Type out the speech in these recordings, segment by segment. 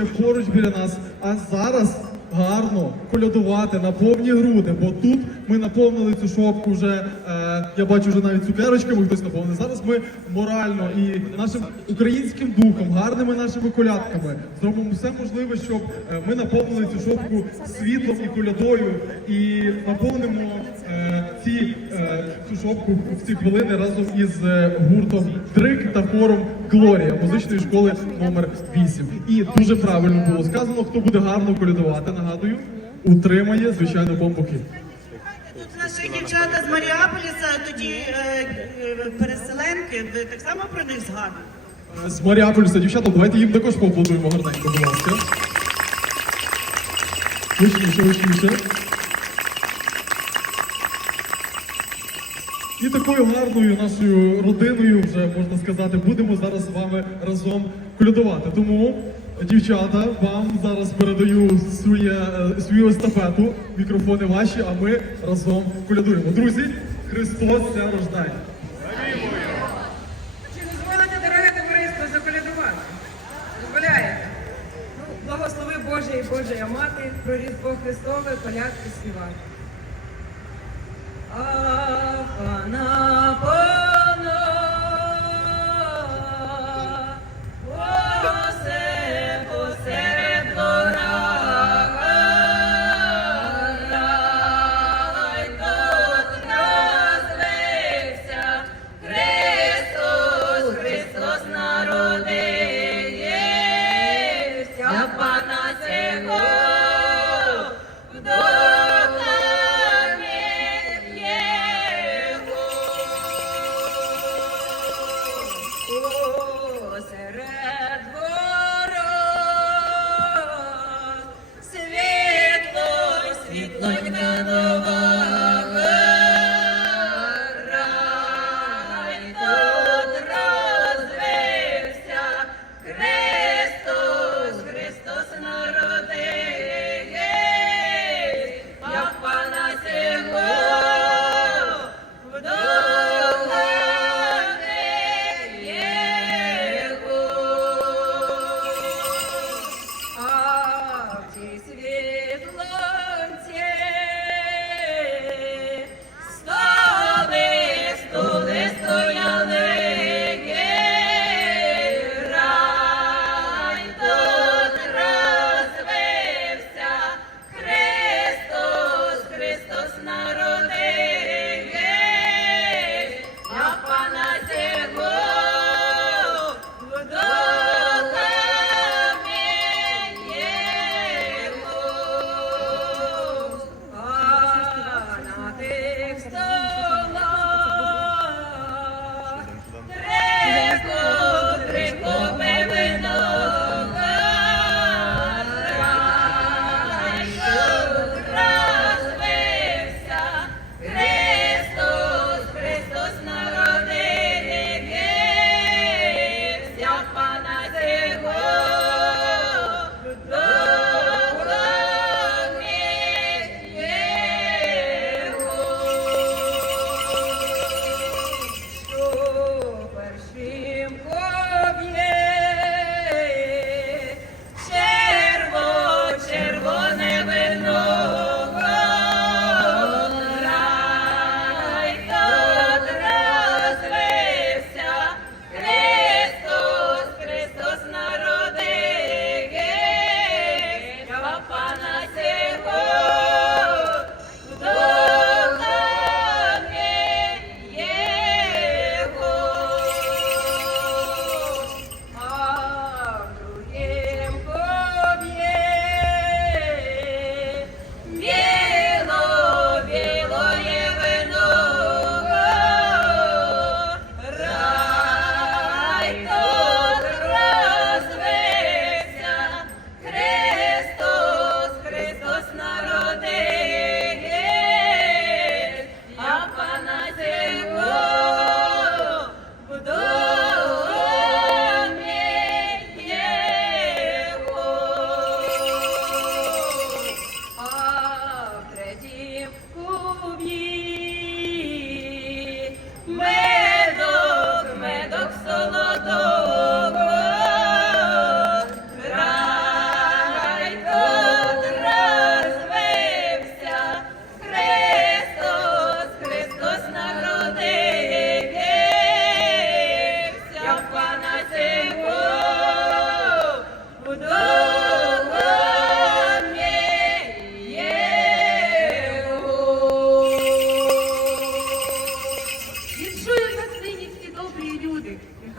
є поруч біля нас, а зараз гарно колядувати на повні груди, бо тут ми наповнили цю шопку вже. Е, я бачу вже навіть цукерочками хтось наповнив. Зараз ми морально і нашим українським духом, гарними нашими колядками зробимо все можливе, щоб е, ми наповнили цю шопку світлом і колядою, і наповнимо ці цю шопку в ці хвилини разом із е, гуртом Дрик та хором Глорія музичної школи номер 8. І дуже правильно було сказано, хто буде гарно колядувати, нагадую, утримає звичайно бомбуки. Тут наші дівчата з Маріаполіса, тоді е, е, переселенки, ви так само про них згадуєте? З Маріаполіса, дівчата, давайте їм також поаплодуємо гарненько, будь ласка. Гучніше, гучніше. І такою гарною нашою родиною, вже можна сказати, будемо зараз з вами разом колядувати. Тому Дівчата, вам зараз передаю своє, е, свою естафету. Мікрофони ваші, а ми разом колядуємо. Друзі, Христос ся рождає. Чи дозволите, дороге товариство, заколядувати? Дозволяєте? Ну, благослови Боже і Божа мати, про Різдво Христове, колядки співати.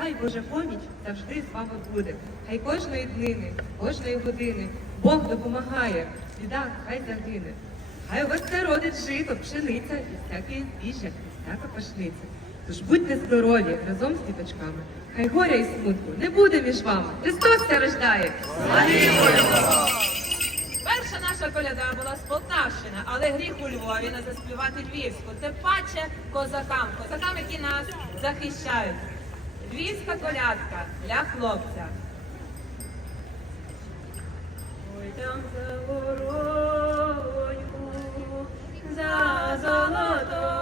Нехай Божа поміч завжди з вами буде. Хай кожної днини, кожної години Бог допомагає, біда хай загине. Хай у вас все родить жито, пшениця і всяке збіжжя, і всяка пашниця. Тож будьте здорові разом з діточками. Хай горя і смутку не буде між вами. Христос ся рождає! Перша наша коляда була з Полтавщини, але гріх у Львові не заспівати львівську. Це паче козакам, козакам, які нас захищають. Двіста колядка для хлопця. Ой, там за горою, за золотою.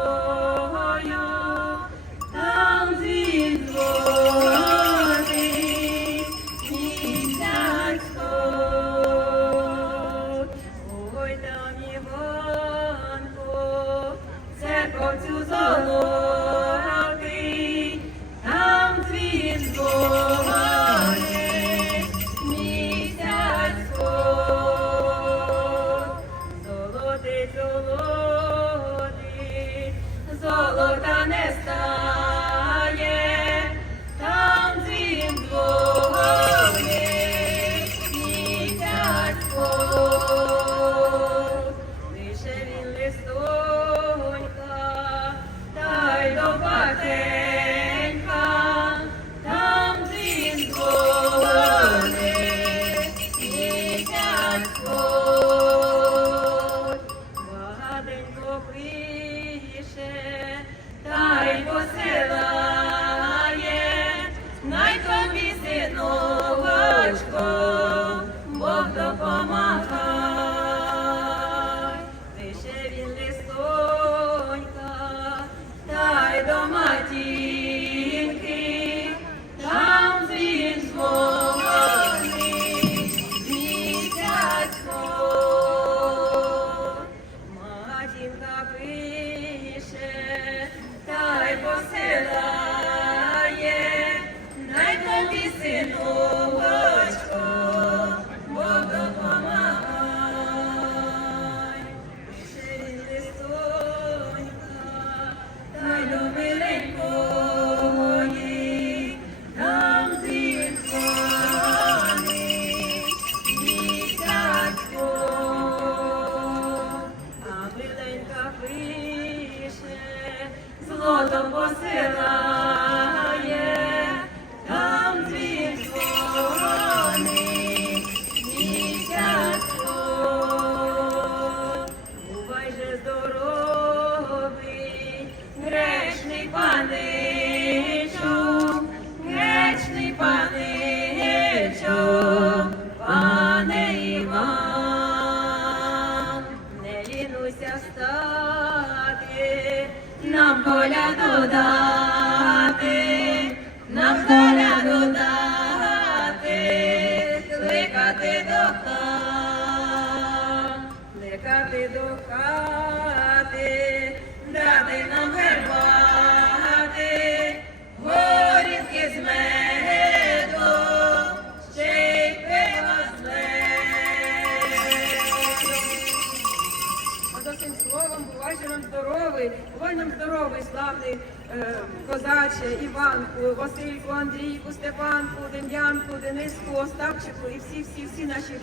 Дениску, Остапчику і всі-всі-всі наші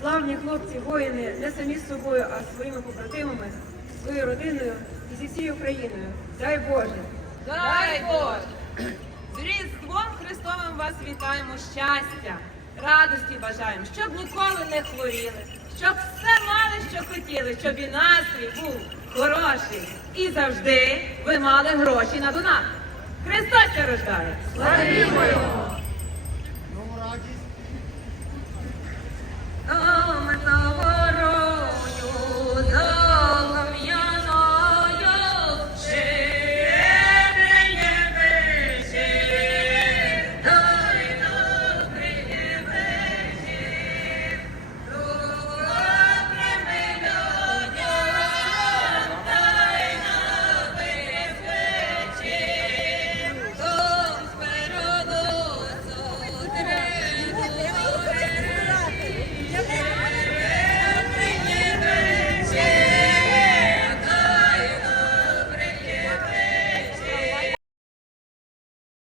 славні хлопці, воїни не самі з собою, а своїми побратимами, своєю родиною і зі всією Україною. Дай Боже! Дай Боже! З Різдвом Христовим вас вітаємо щастя, радості бажаємо, щоб ніколи не хворіли, щоб все мали, що хотіли, щоб і настрій був хороший. І завжди ви мали гроші на донат. Христос рождає! Славімо його!